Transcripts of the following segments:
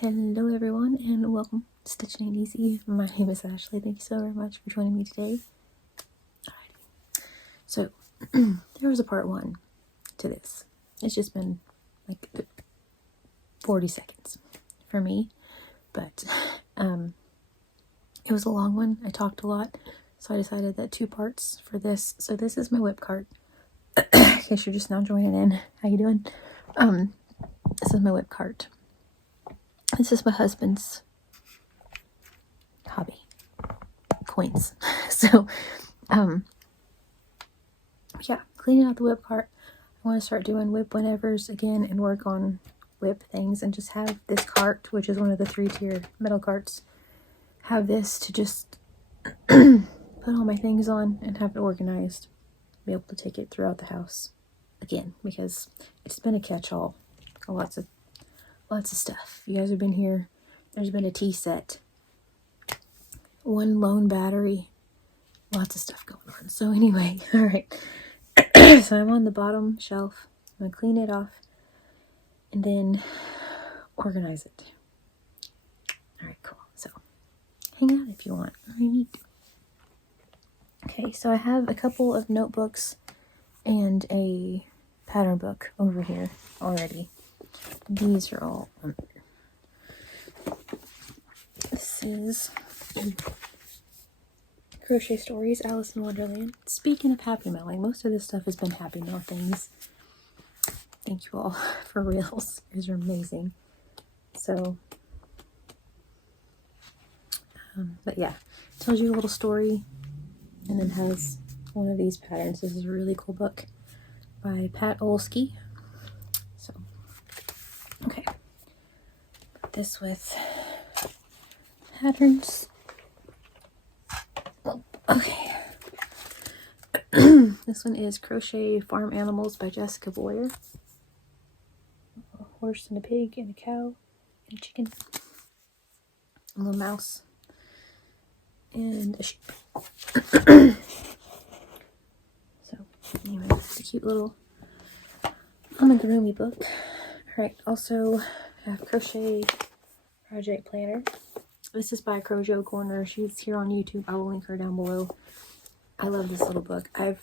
Hello everyone and welcome to Stitching Ain't Easy. My name is Ashley. Thank you so very much for joining me today. Alrighty. So there was a part 1 to this. It's just been like 40 seconds for me, but it was a long one. I talked a lot, so I decided that 2 parts for this. So this is my WiP cart. In case you're just now joining in, how you doing? This is my WiP cart. This is my husband's hobby, coins. So, yeah, cleaning out the WiP cart. I want to start doing WiP whenevers again and work on WiP things and just have this cart, which is one of the 3-tier metal carts, have this to just put all my things on and have it organized. Be able to take it throughout the house again because it's been a catch-all. Lots of stuff. You guys have been here. There's been a tea set, 1 lone battery, lots of stuff going on. So anyway, all right. So I'm on the bottom shelf. I'm gonna clean it off and then organize it. All right, cool. So hang out if you want. Very neat. Okay, so I have a couple of notebooks and a pattern book over here already. These are all this is Crochet Stories, Alice in Wonderland. Speaking of Happy Mailing, most of this stuff has been Happy Mail things. Thank you all for reals. You guys are amazing. So, but yeah, it tells you a little story and then has one of these patterns. This is a really cool book by Pat Olsky. So, okay. Put this with patterns. Okay. This one is Crochet Farm Animals by Jessica Boyer. A horse and a pig and a cow and a chicken. A little mouse. And a sheep. So, anyway, it's a cute little amigurumi book. Alright, also I have Crochet Project Planner. This is by Crojo Corner. She's here on YouTube. I will link her down below. I love this little book. I've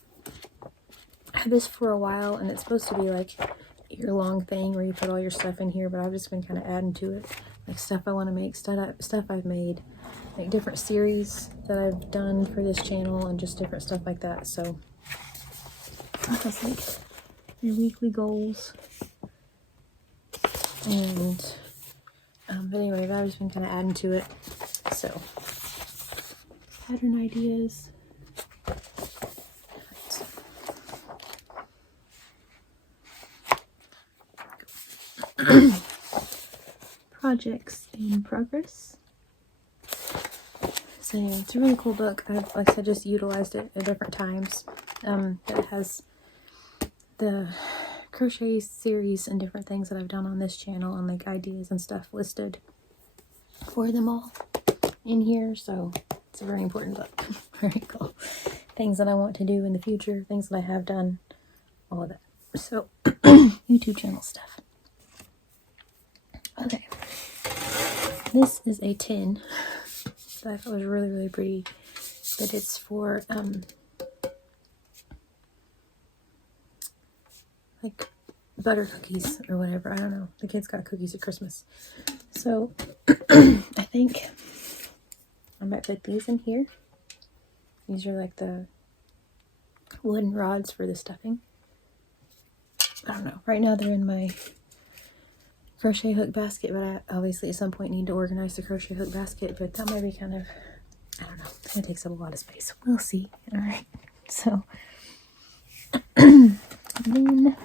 had this for a while, and it's supposed to be like a year-long thing where you put all your stuff in here, but I've just been kind of adding to it. Like stuff I want to make, stuff I've made, like different series that I've done for this channel, and just different stuff like that. So, that's like your weekly goals. And but anyway, I've just been kind of adding to it. So, pattern ideas. Projects in progress. So yeah, it's a really cool book. I've, like I said, just utilized it at different times. It has the crochet series and different things that I've done on this channel and like ideas and stuff listed for them all in here. So it's a very important book. Very cool. Things that I want to do in the future, things that I have done, all of that. So YouTube channel stuff. Okay. This is a tin that I thought was really, really pretty, but it's for like butter cookies or whatever. I don't know. The kids got cookies at Christmas. So I think I might put these in here. These are like the wooden rods for the stuffing. I don't know. Right now they're in my crochet hook basket, but I obviously at some point need to organize the crochet hook basket, but that might be kind of, I don't know, it's going to take up a lot of space. We'll see. All right. So, then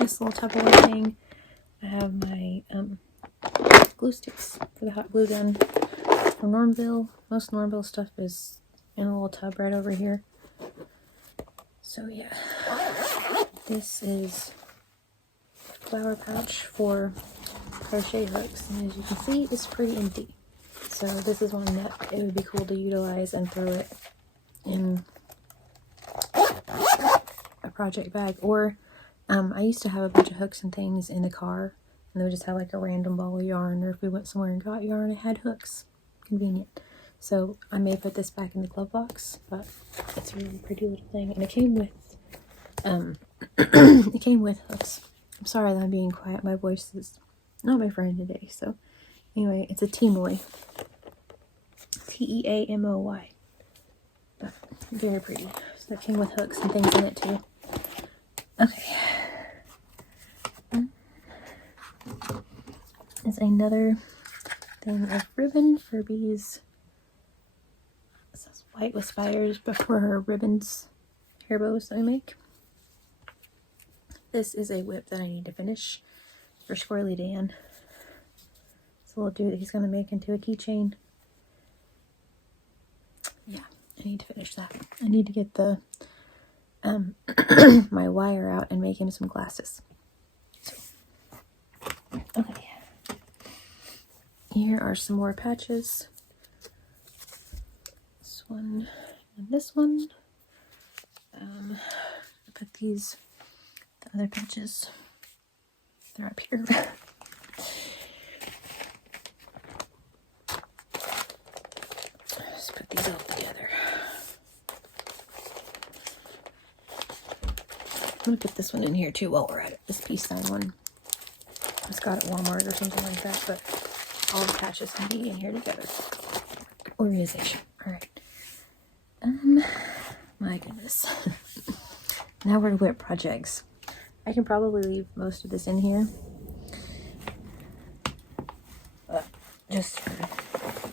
this little Tupperware thing, I have my glue sticks for the hot glue gun from Normville. Most Normville stuff is in a little tub right over here. So yeah, this is flower pouch for crochet hooks, and as you can see, it's pretty empty. So this is one that it would be cool to utilize and throw it in a project bag, or I used to have a bunch of hooks and things in the car, and they would just have like a random ball of yarn, or if we went somewhere and got yarn, it had hooks. Convenient. So I may put this back in the glove box, but it's a really pretty little thing, and it came with it came with hooks. I'm sorry that I'm being quiet. My voice is not my friend today. So anyway, it's a Teamoy. Teamoy. But very pretty. So it came with hooks and things in it too. Okay. Is another thing of ribbon for Bee's. This is white with spiders, but for her ribbons, hair bows that I make. This is a WiP that I need to finish for Squirrely Dan. It's a little dude that he's going to make into a keychain. Yeah, I need to finish that. I need to get the my wire out and make him some glasses. So, okay. Here are some more patches. This one and this one. I put these, the other patches, they're up here. Just put these all together. I'm gonna put this one in here too while we're at it. This peace sign one. I just got at Walmart or something like that, but all the patches can be in here together. Organization. All right. My goodness. Now we're to WiP projects. I can probably leave most of this in here, but just for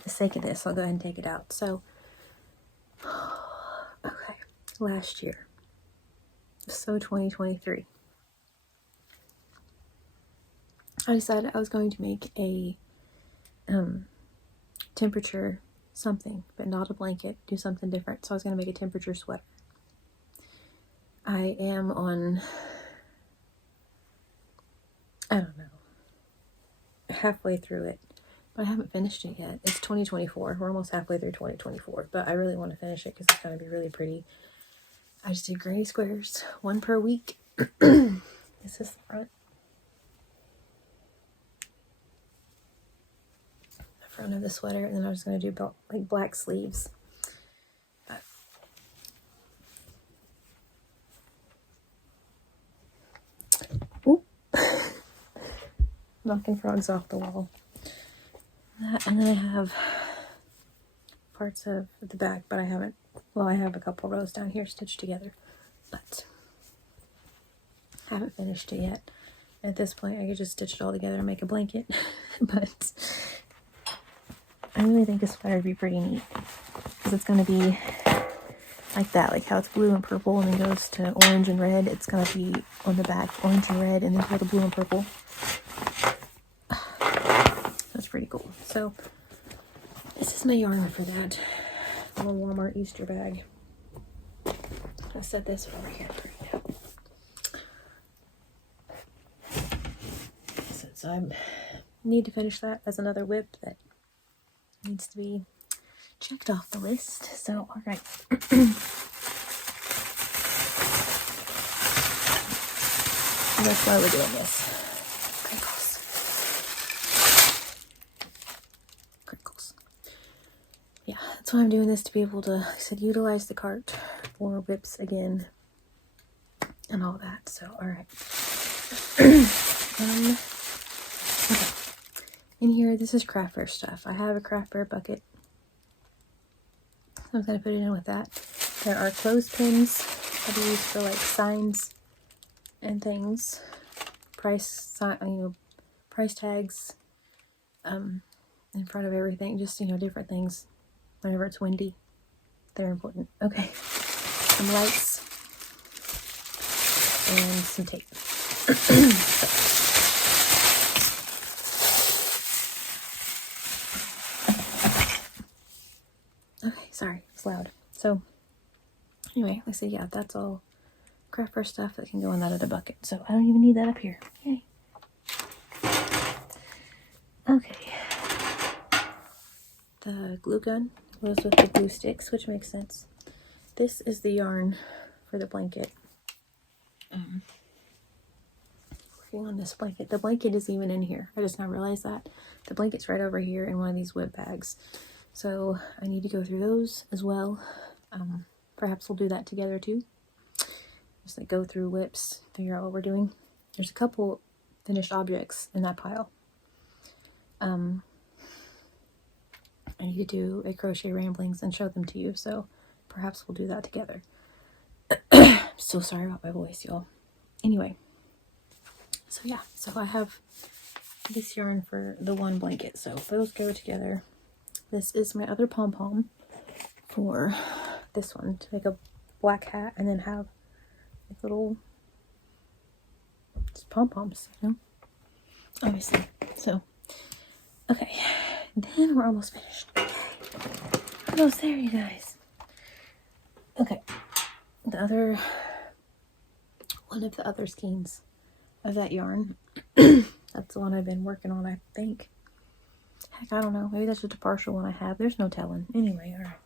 the sake of this, I'll go ahead and take it out. So, okay, last year, so 2023, I decided I was going to make a temperature something, but not a blanket, do something different. So I was going to make a temperature sweater. I am on, I don't know, halfway through it, but I haven't finished it yet. It's 2024. We're almost halfway through 2024, but I really want to finish it because it's going to be really pretty. I just did granny squares, one per week. This is the front. The front of the sweater, and then I was going to do like black sleeves. But knocking frogs off the wall. That, and then I have parts of the back, but I haven't, well, I have a couple rows down here stitched together, but haven't finished it yet. At this point, I could just stitch it all together and make a blanket, but I really think this sweater would be pretty neat, because it's going to be like that, like how it's blue and purple and then goes to orange and red. It's going to be on the back orange and red and then go to blue and purple. That's pretty cool. So this is my yarn for that little Walmart Easter bag. I'll set this over here for you now. So I need to finish that as another WiP that needs to be checked off the list. So, all right. That's why we're doing this. Crinkles. Yeah, that's why I'm doing this, to be able to, like I said, utilize the cart for WiPs again and all that. So, all right. Okay. In here, this is craft bear stuff. I have a craft bear bucket. I'm going to put it in with that. There are clothespins that I use for like signs and things. Price tags in front of everything. Just, different things. Whenever it's windy, they're important. Okay. Some lights and some tape. Okay, sorry, it's loud. So, anyway, like I said, yeah, that's all craft bear stuff that can go in that other bucket. So, I don't even need that up here. Yay. Okay. The glue gun goes with the glue sticks, which makes sense. This is the yarn for the blanket. working on this blanket. The blanket is even in here. I just now realized that. The blanket's right over here in one of these WiP bags. So I need to go through those as well. Perhaps we'll do that together too. Just like go through WiPs, figure out what we're doing. There's a couple finished objects in that pile. I need to do a crochet ramblings and show them to you, so perhaps we'll do that together. I'm so sorry about my voice, y'all. Anyway, so yeah, so I have this yarn for the one blanket, so those go together. This is my other pom-pom for this one, to make a black hat and then have like little pom-poms, you know, obviously. So okay, then we're almost finished. Okay, almost there, you guys. Okay, one of the other skeins of that yarn, that's the one I've been working on, I think. Heck, I don't know, maybe that's just a partial one I have, there's no telling. Anyway, all right.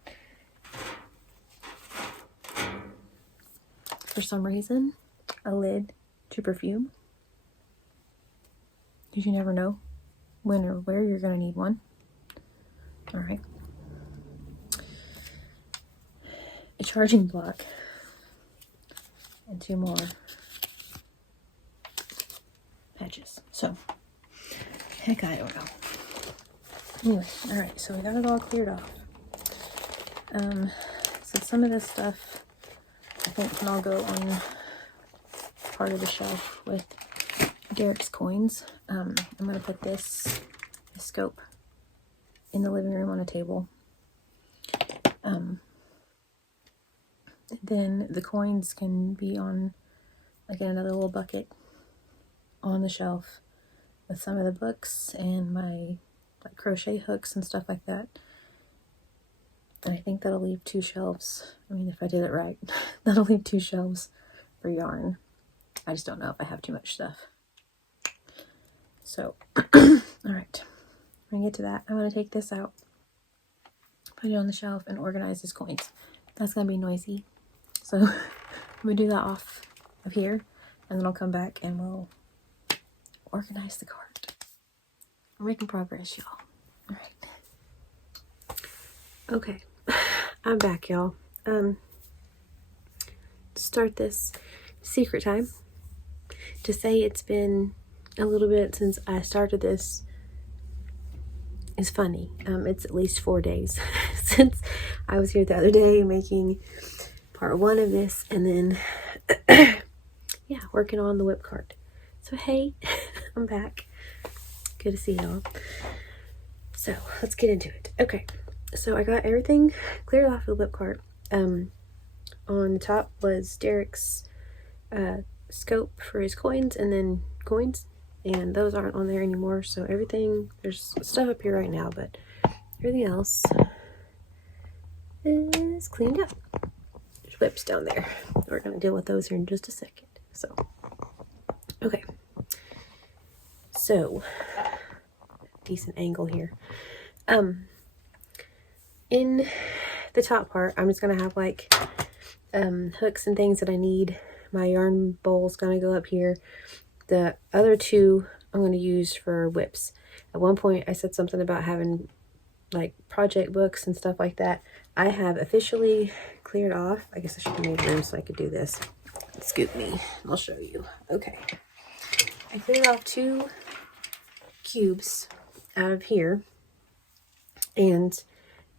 For some reason, a lid to perfume. Because you never know when or where you're going to need one. All right. A charging block. And 2 more patches. So, heck, I don't know. Anyway, all right. So we got it all cleared off. So some of this stuff I think can all go on part of the shelf with Derek's coins. I'm going to put this scope in the living room on a table. Then the coins can be on, like, in another little bucket on the shelf with some of the books and my like crochet hooks and stuff like that. And I think that'll leave 2 shelves. I mean, if I did it right, that'll leave 2 shelves for yarn. I just don't know if I have too much stuff. So, all right, when I get to that, I'm going to take this out, put it on the shelf, and organize his coins. That's going to be noisy. So I'm going to do that off of here, and then I'll come back and we'll organize the cart. We're making progress, y'all. All right. Okay, I'm back, y'all. To start this secret time, to say it's been a little bit since I started this is funny. It's at least 4 days since I was here the other day making part 1 of this, and then yeah, working on the WiP cart. So hey, I'm back. Good to see y'all. So let's get into it. Okay, so I got everything cleared off the WiP cart. On the top was Derek's scope for his coins, and then coins, and those aren't on there anymore. So everything, there's stuff up here right now, but everything else is cleaned up. There's WiPs down there. We're gonna deal with those here in just a second. So okay, so decent angle here. In the top part, I'm just gonna have like hooks and things that I need. My yarn bowl's gonna go up here. The other 2 I'm gonna use for WiPs. At one point I said something about having like project books and stuff like that. I have officially cleared off. I guess I should have made room so I could do this. Scoop me, I'll show you. Okay, I cleared off 2 cubes out of here, and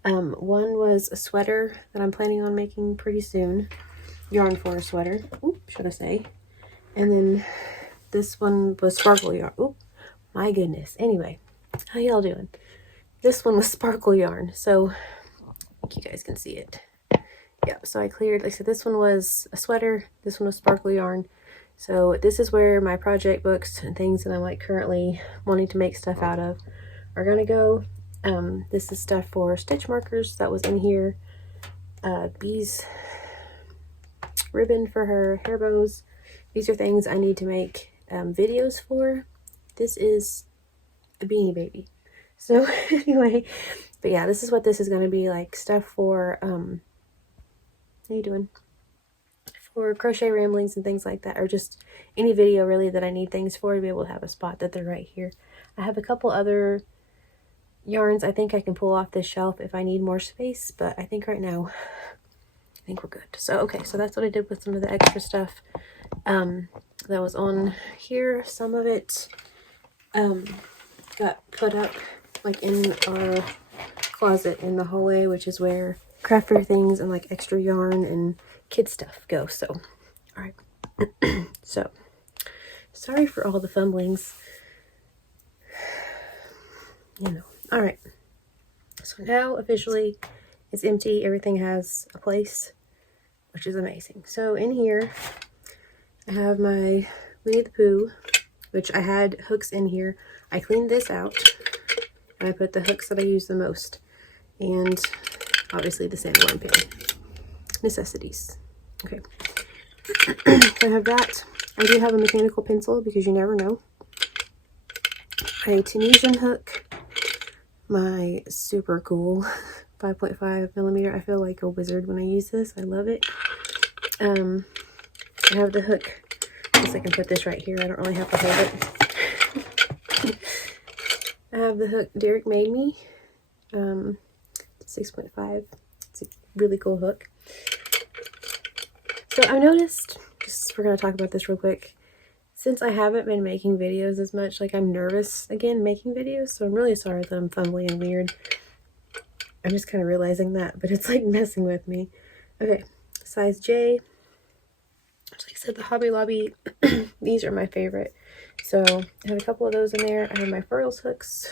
one was a sweater that I'm planning on making pretty soon, yarn for a sweater. Oop, should I say? And then this one was sparkle yarn. Oop, my goodness. Anyway, how y'all doing? This one was sparkle yarn, so I think you guys can see it. Yeah, so I cleared, like I said, this one was a sweater, this one was sparkle yarn. So this is where my project books and things that I'm like currently wanting to make stuff out of are gonna go. This is stuff for stitch markers that was in here. Bees ribbon for her hair bows. These are things I need to make videos for. This is a Beanie Baby. So anyway, but yeah, this is what this is going to be, like stuff for, how you doing? for crochet ramblings and things like that, or just any video really that I need things for, to be able to have a spot that they're right here. I have a couple other yarns I think I can pull off this shelf if I need more space, but I think right now I think we're good. So okay, so that's what I did with some of the extra stuff that was on here. Some of it got put up like in our closet in the hallway, which is where craft fair things and like extra yarn and kid stuff go. So all right. So sorry for all the fumblings, you know. All right, so now officially it's empty. Everything has a place, which is amazing. So in here I have my Winnie the Pooh, which I had hooks in here. I cleaned this out and I put the hooks that I use the most, and obviously the sandalwood pin. Necessities. Okay. So I have that. I do have a mechanical pencil because you never know. A Tunisian hook. My super cool 5.5 millimeter. I feel like a wizard when I use this. I love it. I have the hook. I guess I can put this right here. I don't really have to hold it. I have the hook Derek made me. 6.5. It's a really cool hook. So I noticed, we're going to talk about this real quick. Since I haven't been making videos as much, like I'm nervous again making videos, so I'm really sorry that I'm fumbly and weird. I'm just kind of realizing that, but it's like messing with me. Okay, size J. Like I said, the Hobby Lobby, these are my favorite. So I have a couple of those in there. I have my furls hooks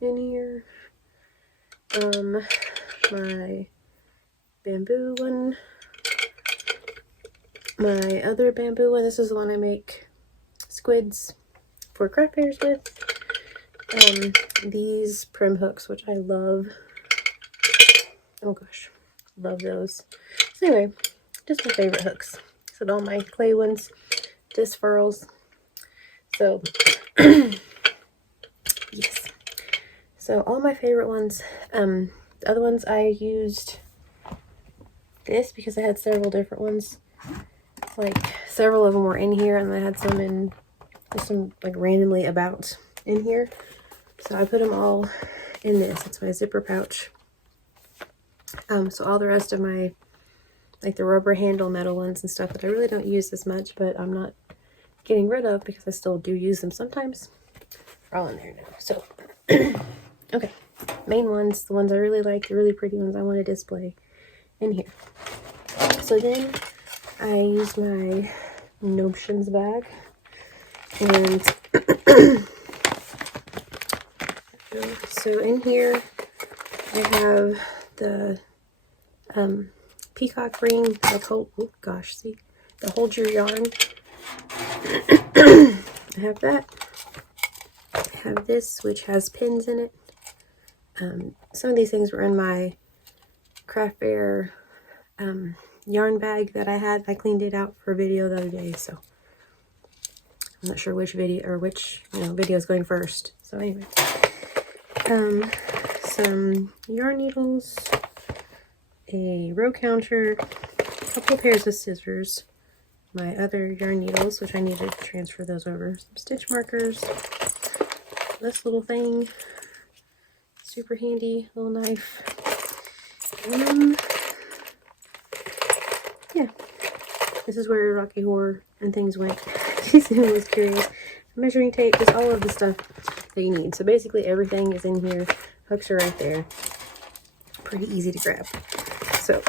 in here. My bamboo one. My other bamboo one. This is the one I make squids for craft fairs with. These prim hooks, which I love. Oh gosh, love those. So anyway, just my favorite hooks. So all my clay ones, disc furls. So yes. So all my favorite ones. The other ones I used this because I had several different ones. Like several of them were in here, and I had some in just some like randomly about in here. So I put them all in this. It's my zipper pouch. So all the rest of my, like the rubber handle metal ones and stuff that I really don't use as much, but I'm not getting rid of because I still do use them sometimes, are all in there now. So okay, main ones, the ones I really like, the really pretty ones I want to display in here. So then I use my notions bag, and so in here I have the peacock ring that hold, oh gosh, see, the hold your yarn. I have that. I have this, which has pins in it. Some of these things were in my craft fair yarn bag that I had. I cleaned it out for a video the other day, so I'm not sure which video or which video is going first. So anyway, some yarn needles, a row counter, a couple pairs of scissors, my other yarn needles, which I need to transfer those over, some stitch markers, this little thing, super handy little knife. Yeah, this is where Rocky Horror and things went. She's was curious. Measuring tape, just all of the stuff that you need. So basically everything is in here. Hooks are right there. Pretty easy to grab. So,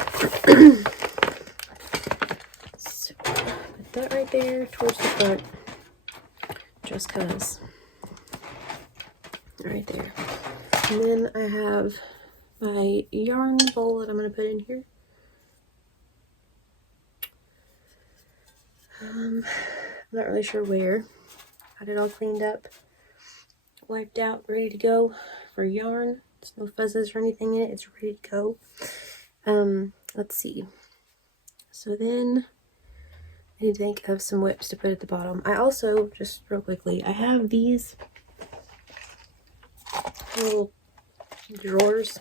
so put that right there towards the front, just cause. Right there. And then I have my yarn bowl that I'm going to put in here. I'm not really sure where. Got it all cleaned up, wiped out, ready to go for yarn. There's no fuzzes or anything in it. It's ready to go. Let's see. So then I need to think of some WiPs to put at the bottom. I also, just real quickly, I have these little drawers.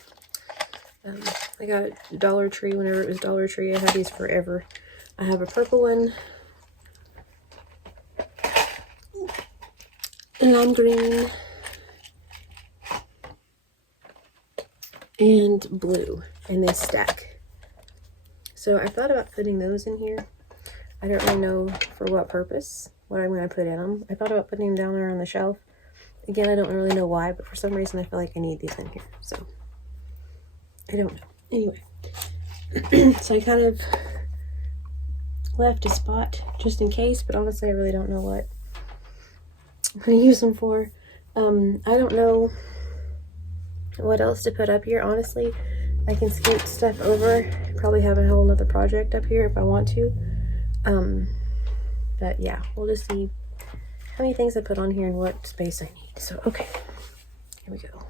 I got at Dollar Tree whenever it was Dollar Tree. I had these forever. I have a purple one, lime green, and blue in this stack. So I thought about putting those in here. I don't really know for what purpose, what I'm going to put in them. I thought about putting them down there on the shelf. Again, I don't really know why, but for some reason I feel like I need these in here. So I don't know. Anyway, so I kind of left a spot just in case, but honestly I really don't know what I'm going to use them for. I don't know what else to put up here, honestly. I can scoot stuff over, probably have a whole nother project up here if I want to. But yeah, we'll just see how many things I put on here and what space I need. So, okay, here we go.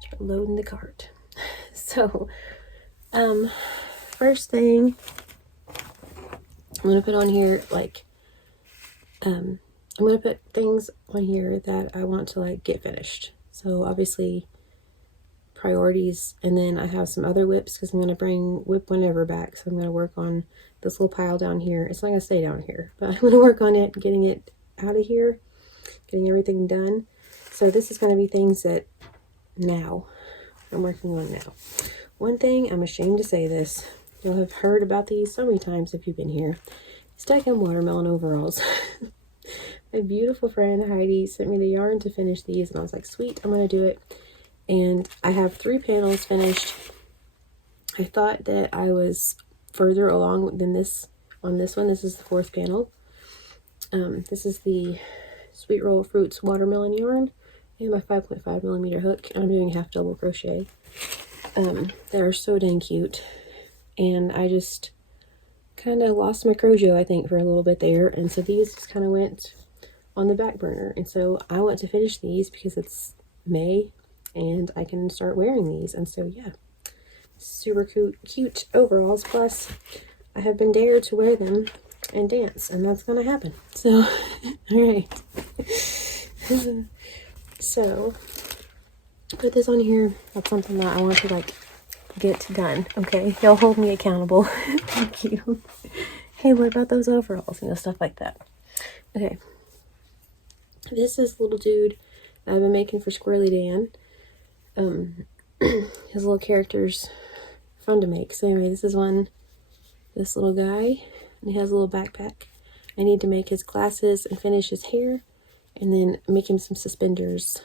Start loading the cart. So, first thing I'm going to put on here, like, I'm going to put things on here that I want to, like, get finished. So, obviously, priorities, and then I have some other WIPs because I'm going to bring WIP whenever back. So I'm going to work on this little pile down here. It's not going to stay down here, but I'm going to work on it, getting it out of here, getting everything done. So this is going to be things that now I'm working on now. One thing, I'm ashamed to say this, you'll have heard about these so many times if you've been here. Stacking watermelon overalls. My beautiful friend Heidi sent me the yarn to finish these, and I was like, sweet, I'm going to do it. And I have 3 panels finished. I thought that I was further along than this on this one. This is the 4th panel. This is the Sweet Roll Fruits watermelon yarn and my 5.5 millimeter hook. I'm doing half double crochet. They're so dang cute. And I just kind of lost my crojo, I think, for a little bit there. And so these just kind of went on the back burner. And so I want to finish these because it's May and I can start wearing these. And so, yeah, super cute overalls. Plus, I have been dared to wear them and dance, and that's going to happen. So, all right. So, put this on here. That's something that I want to, like, get done. Okay, y'all hold me accountable. Thank you. Hey, what about those overalls? You know, stuff like that. Okay. This is little dude I've been making for Squirrely Dan. His little character's fun to make. So anyway, this is this little guy, and he has a little backpack. I need to make his glasses and finish his hair, and then make him some suspenders,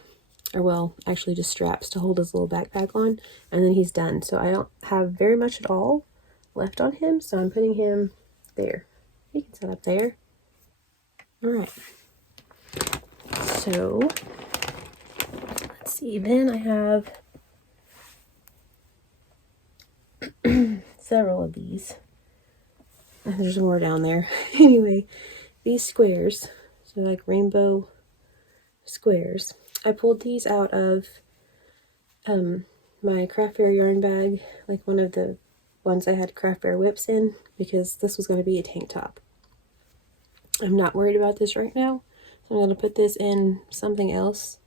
or well, actually just straps to hold his little backpack on, and then he's done. So I don't have very much at all left on him, so I'm putting him there. He can sit up there. All right. So let's see, then I have several of these. There's more down there. Anyway, these squares, so like rainbow squares, I pulled these out of my craft fair yarn bag, like one of the ones I had craft fair WIPs in, because this was going to be a tank top. I'm not worried about this right now, so I'm going to put this in something else,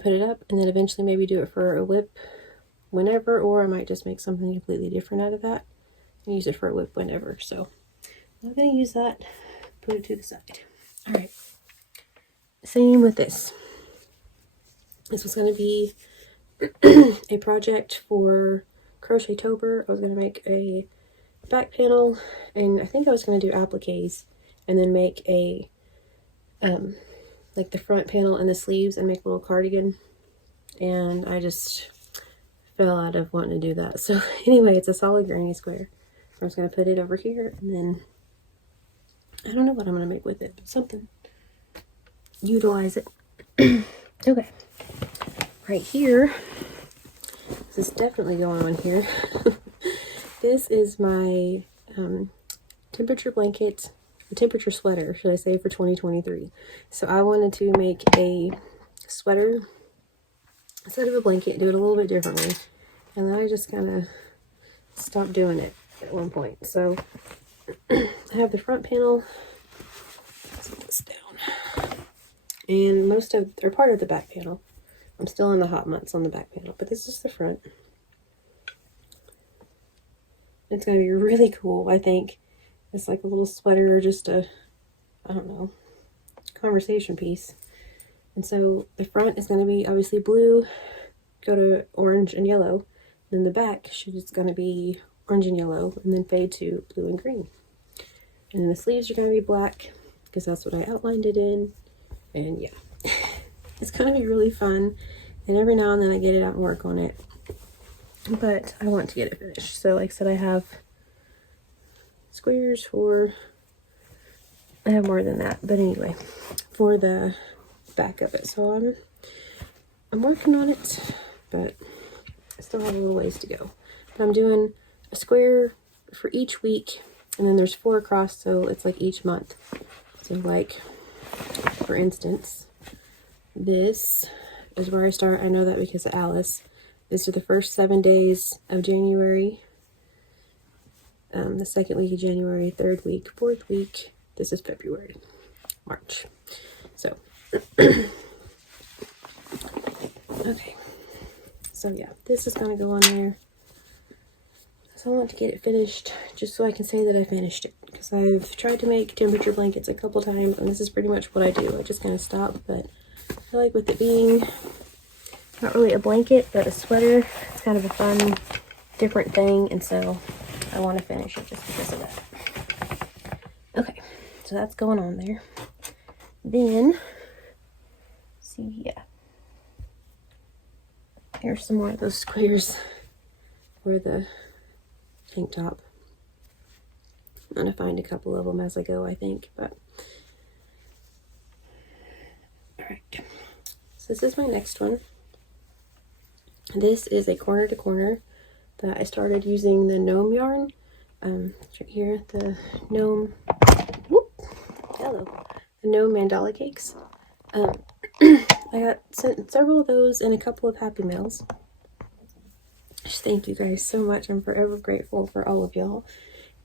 put it up, and then eventually maybe do it for a WIP whenever, or I might just make something completely different out of that and use it for a WIP whenever. So I'm going to use that, put it to the side. All right, same with this. This was going to be a project for Crochet-tober. I was going to make a back panel, and I think I was going to do appliques, and then make a like the front panel and the sleeves, and make a little cardigan. And I just fell out of wanting to do that. So anyway, it's a solid granny square. I'm just going to put it over here, and then I don't know what I'm going to make with it, but something. Utilize it. Okay. Right here, this is definitely going on here. This is my temperature blanket, temperature sweater, should I say, for 2023. So I wanted to make a sweater instead of a blanket, do it a little bit differently. And then I just kind of stopped doing it at one point. So I have the front panel. Let's put this down. And or part of the back panel. I'm still in the hot months on the back panel, but this is the front. It's going to be really cool, I think. It's like a little sweater or just a, I don't know, conversation piece. And so the front is going to be obviously blue, go to orange and yellow. Then the back is going to be orange and yellow, and then fade to blue and green. And then the sleeves are going to be black, because that's what I outlined it in. And yeah, it's going to be really fun. And every now and then I get it out and work on it. But I want to get it finished. So like I said, I have squares for, I have more than that. But anyway, for the back of it. So I'm working on it, but I still have a little ways to go. But I'm doing a square for each week, and then there's 4 across, so it's like each month. So like, for instance, this is where I start. I know that because of Alice. These are the first 7 days of January. The second week of January, 3rd week, 4th week. This is February, March. So, okay. So yeah, this is gonna go on there. So I want to get it finished just so I can say that I finished it. Because I've tried to make temperature blankets a couple times, and this is pretty much what I do. I just kind of stop, but I feel like with it being not really a blanket, but a sweater, it's kind of a fun, different thing, and so I want to finish it just because of that. Okay, so that's going on there. Then, see, yeah. Here's some more of those squares for the tank top. I'm going to find a couple of them as I go, I think, but alright. So this is my next one. This is a corner to corner that I started using the gnome yarn. Right here, the gnome, whoop, hello, the gnome mandala cakes. I got sent several of those and a couple of Happy Mails. Just thank you guys so much. I'm forever grateful for all of y'all.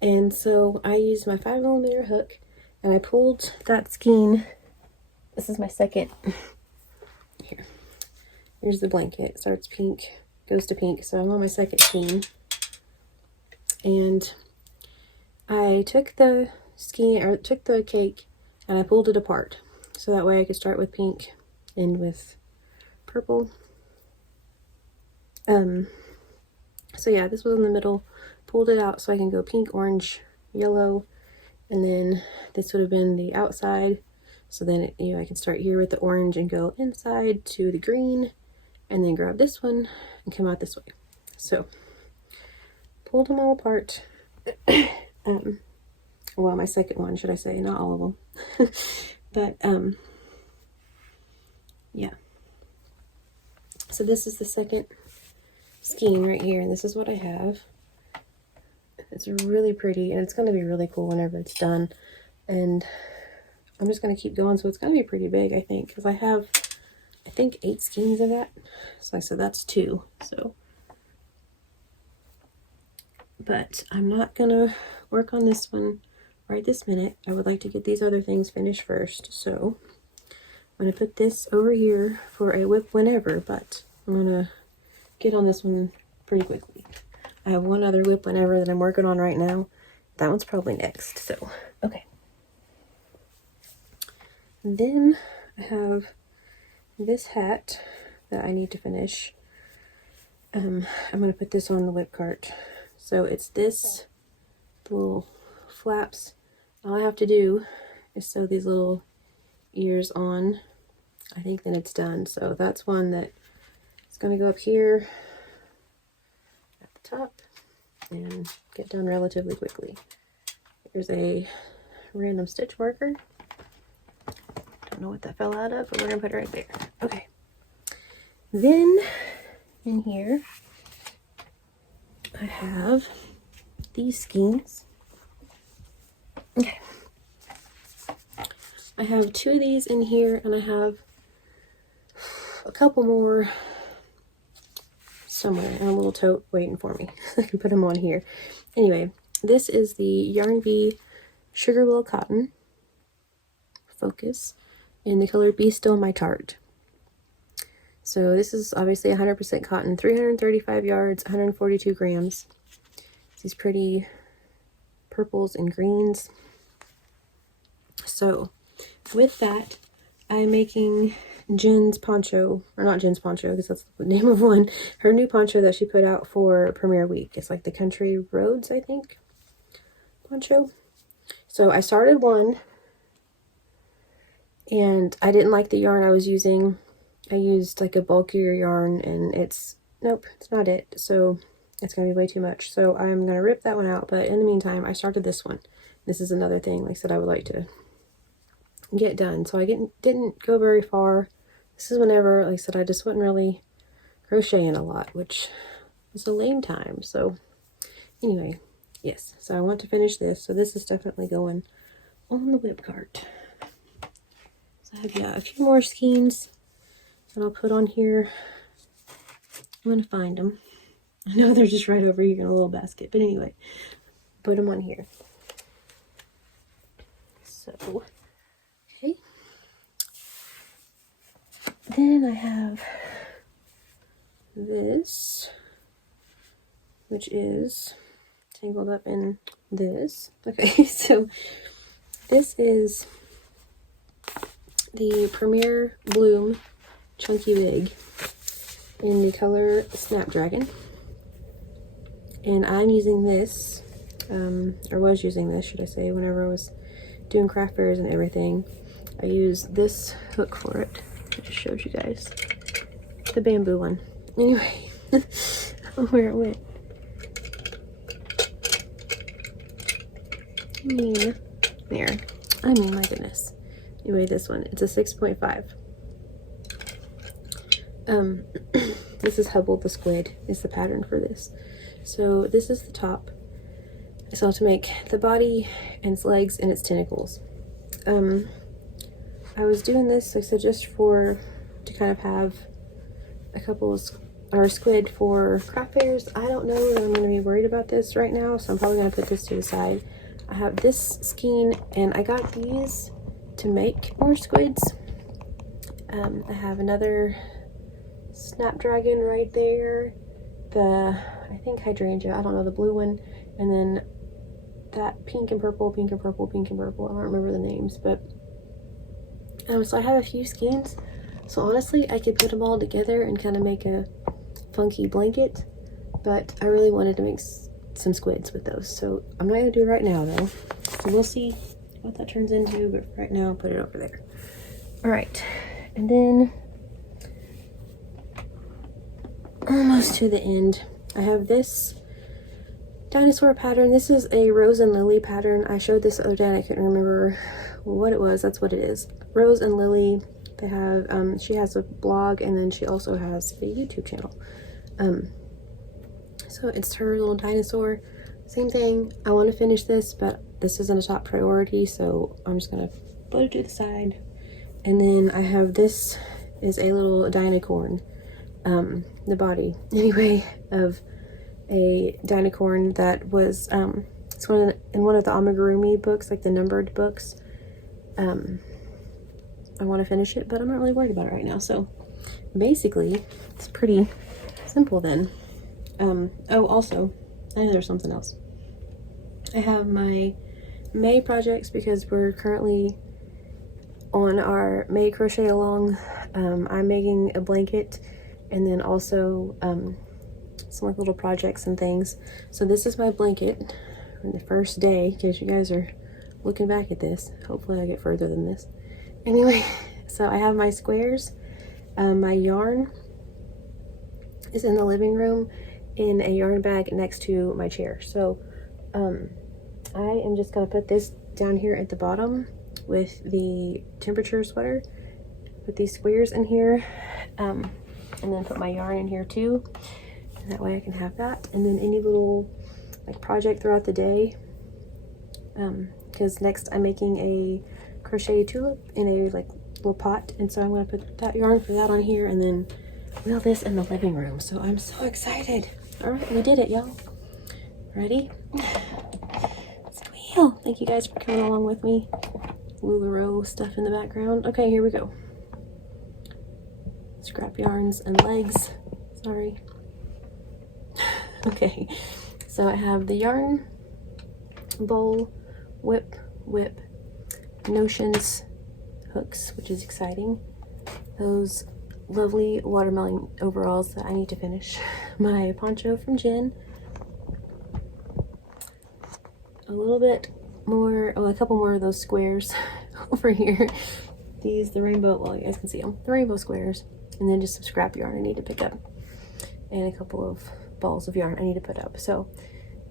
And so I used my 5mm hook, and I pulled that skein. This is my second. Here. Here's the blanket. It starts pink, goes to pink. So I'm on my second skein. And I took the skein, or took the cake, and I pulled it apart. So that way I could start with pink, end with purple. So yeah, this was in the middle. Pulled it out so I can go pink, orange, yellow, and then this would have been the outside. So then, I can start here with the orange and go inside to the green, and then grab this one and come out this way. So, pulled them all apart. Well, my second one, should I say, not all of them. But, yeah. So this is the second skein right here, and this is what I have. It's really pretty, and it's going to be really cool whenever it's done. And I'm just going to keep going, so it's going to be pretty big, I think, because I have, I think, 8 skeins of that. So I said that's 2. So, but I'm not going to work on this one right this minute. I would like to get these other things finished first. So I'm going to put this over here for a WiP whenever, but I'm going to get on this one pretty quickly. I have one other WiP whenever that I'm working on right now. That one's probably next. So, okay. And then I have this hat that I need to finish. I'm going to put this on the WiP cart. So it's this, the little flaps. All I have to do is sew these little ears on. I think then it's done. So that's one that is going to go up here at the top and get done relatively quickly. Here's a random stitch marker. Don't know what that fell out of, but we're going to put it right there. Okay. Then in here, I have these skeins. Okay. I have 2 of these in here, and I have a couple more somewhere in a little tote waiting for me. I can put them on here. Anyway, this is the Yarn V Sugar Will Cotton Focus in the color Be Still My Tart. So this is obviously 100% cotton, 335 yards, 142 grams. These pretty purples and greens. So with that, I'm making Jen's poncho, or not Jen's poncho because that's the name of one, her new poncho that she put out for premiere week. It's like the Country Roads, I think, poncho. So I started one, and I didn't like the yarn I was using. I used like a bulkier yarn, and nope, it's not it. So it's gonna be way too much. So I'm gonna rip that one out, but in the meantime, I started this one. This is another thing, like I said, I would like to get done. So I didn't go very far. This is whenever, like I said, I just wasn't really crocheting a lot, which was a lame time. So anyway, yes, so I want to finish this. So this is definitely going on the WiP cart. So I have a few more skeins that I'll put on here. I'm gonna find them. I know they're just right over here in a little basket, but anyway, put them on here. So, okay. Then I have this, which is tangled up in this. Okay, so this is the Premier Bloom Chunky Wig in the color Snapdragon. And I'm using this, or was using this, should I say, whenever I was doing craft fairs and everything. I used this hook for it. I just showed you guys. The bamboo one. Anyway, I don't know where it went. I mean, my goodness. Anyway, this one, it's a 6.5. This is Hubble the Squid, is the pattern for this. So this is the top. So I have to make the body and its legs and its tentacles. I was doing this, like I said, just to kind of have a couple of squid for craft fairs. I don't know that I'm going to be worried about this right now, so I'm probably going to put this to the side. I have this skein, and I got these to make more squids. I have another Snapdragon right there, I think hydrangea, I don't know, the blue one, and then that pink and purple, pink and purple, pink and purple. I don't remember the names, but so I have a few skeins. So honestly, I could put them all together and kind of make a funky blanket, but I really wanted to make some squids with those. So I'm not gonna do it right now though. So we'll see what that turns into, but right now I'll put it over there. All right, and then almost to the end, I have this dinosaur pattern. This is a Rose and Lily pattern. I showed this the other day and I couldn't remember what it was. That's what it is. Rose and Lily. They have she has a blog, and then she also has a YouTube channel. So it's her little dinosaur. Same thing. I want to finish this, but this isn't a top priority, so I'm just gonna put it to the side. And then I have this is a little dinocorn. The body anyway of a dinocorn that was it's in one of the amigurumi books, like the numbered books. I want to finish it, but I'm not really worried about it right now. So basically it's pretty simple then. Oh, also, I know there's something else. I have my May projects because we're currently on our May crochet along. I'm making a blanket, and then also some like little projects and things. So this is my blanket from the first day, in case you guys are looking back at this. Hopefully I get further than this. Anyway, so I have my squares. My yarn is in the living room in a yarn bag next to my chair. So I am just going to put this down here at the bottom with the temperature sweater. Put these squares in here, and then put my yarn in here too. And that way I can have that. And then any little like project throughout the day. Because next I'm making a crochet tulip in a like little pot, and so I'm going to put that yarn for that on here, and then wheel this in the living room. So I'm so excited. All right, we did it, y'all. Ready? Let's wheel. Thank you guys for coming along with me. Woolaroo stuff in the background. Okay, here we go. Scrap yarns and legs. Sorry. Okay, so I have the yarn bowl WiP notions hooks, which is exciting. Those lovely watermelon overalls that I need to finish. My poncho from Jen. A little bit more, oh, a couple more of those squares over here. These, the rainbow, well, you guys can see them, the rainbow squares. And then just some scrap yarn I need to pick up. And a couple of balls of yarn I need to put up. So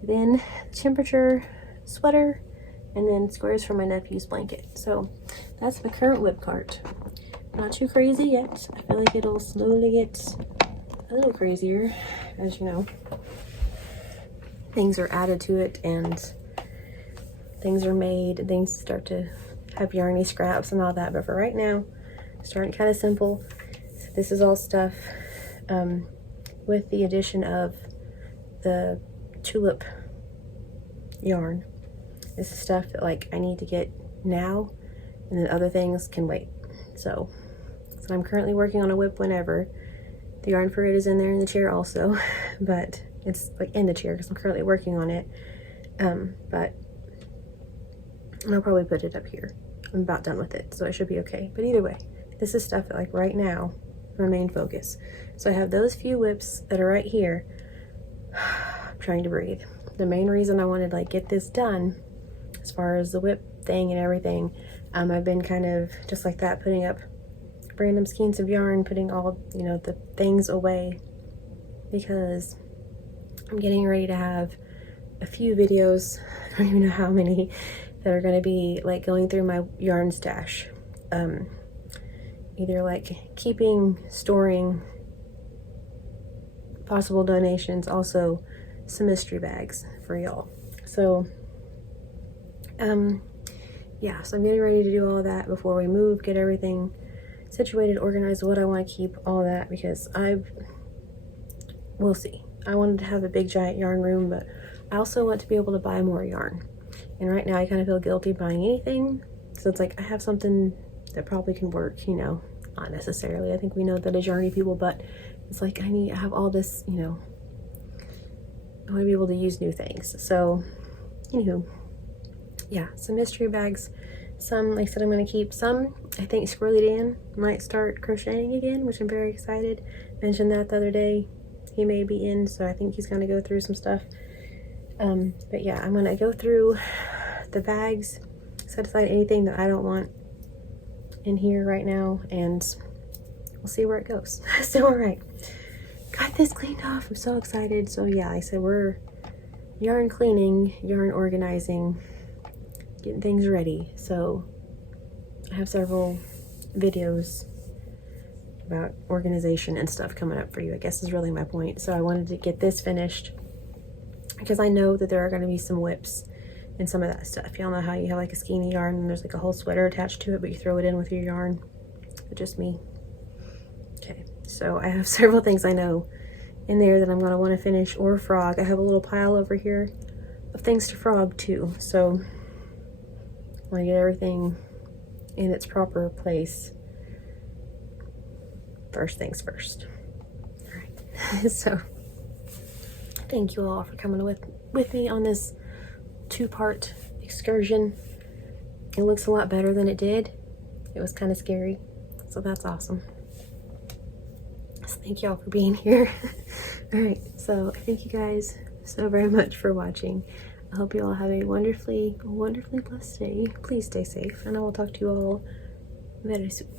then temperature sweater, and then squares for my nephew's blanket. So that's my current WiP cart. Not too crazy yet. I feel like it'll slowly get a little crazier, as you know. Things are added to it and things are made, things start to have yarny scraps and all that. But for right now, starting kind of simple. So this is all stuff with the addition of the tulip yarn. This is stuff that like I need to get now, and then other things can wait. So I'm currently working on a WiP whenever. The yarn for it is in there in the chair also, but it's like in the chair because I'm currently working on it. But I'll probably put it up here. I'm about done with it, so it should be okay. But either way, this is stuff that like right now, my main focus. So I have those few WiPs that are right here. I'm trying to breathe. The main reason I wanted to like get this done, as far as the WiP thing and everything, I've been kind of just like that, putting up random skeins of yarn, putting all, you know, the things away, because I'm getting ready to have a few videos, I don't even know how many, that are going to be like going through my yarn stash. Either like keeping, storing, possible donations, also some mystery bags for y'all. So yeah, so I'm getting ready to do all that before we move, get everything situated, organized, what I want to keep, all that, because we'll see. I wanted to have a big giant yarn room, but I also want to be able to buy more yarn. And right now I kind of feel guilty buying anything. So it's like I have something that probably can work, you know, not necessarily. I think we know that as yarny people, but it's like I have all this, you know, I want to be able to use new things. So, anywho, yeah, some mystery bags. Some, like I said, I'm going to keep. Some, I think Squirrely Dan might start crocheting again, which I'm very excited. Mentioned that the other day. He may be in, so I think he's going to go through some stuff. But yeah, I'm going to go through the bags, set aside anything that I don't want in here right now, and we'll see where it goes. So, all right. Got this cleaned off. I'm so excited. So yeah, I said we're yarn cleaning, yarn organizing, getting things ready. So I have several videos about organization and stuff coming up for you, I guess is really my point. So I wanted to get this finished because I know that there are going to be some WiPs and some of that stuff. Y'all know how you have like a skeiny yarn and there's like a whole sweater attached to it, but you throw it in with your yarn. Just me. Okay, so I have several things I know in there that I'm going to want to finish, or frog. I have a little pile over here of things to frog too. So I want to get everything in its proper place. First things first. All right. So thank you all for coming with me on this 2-part excursion. It looks a lot better than it did. It was kind of scary, so that's awesome. So thank you all for being here. All right, so thank you guys so very much for watching. I hope you all have a wonderfully blessed day. Please stay safe, and I will talk to you all very soon.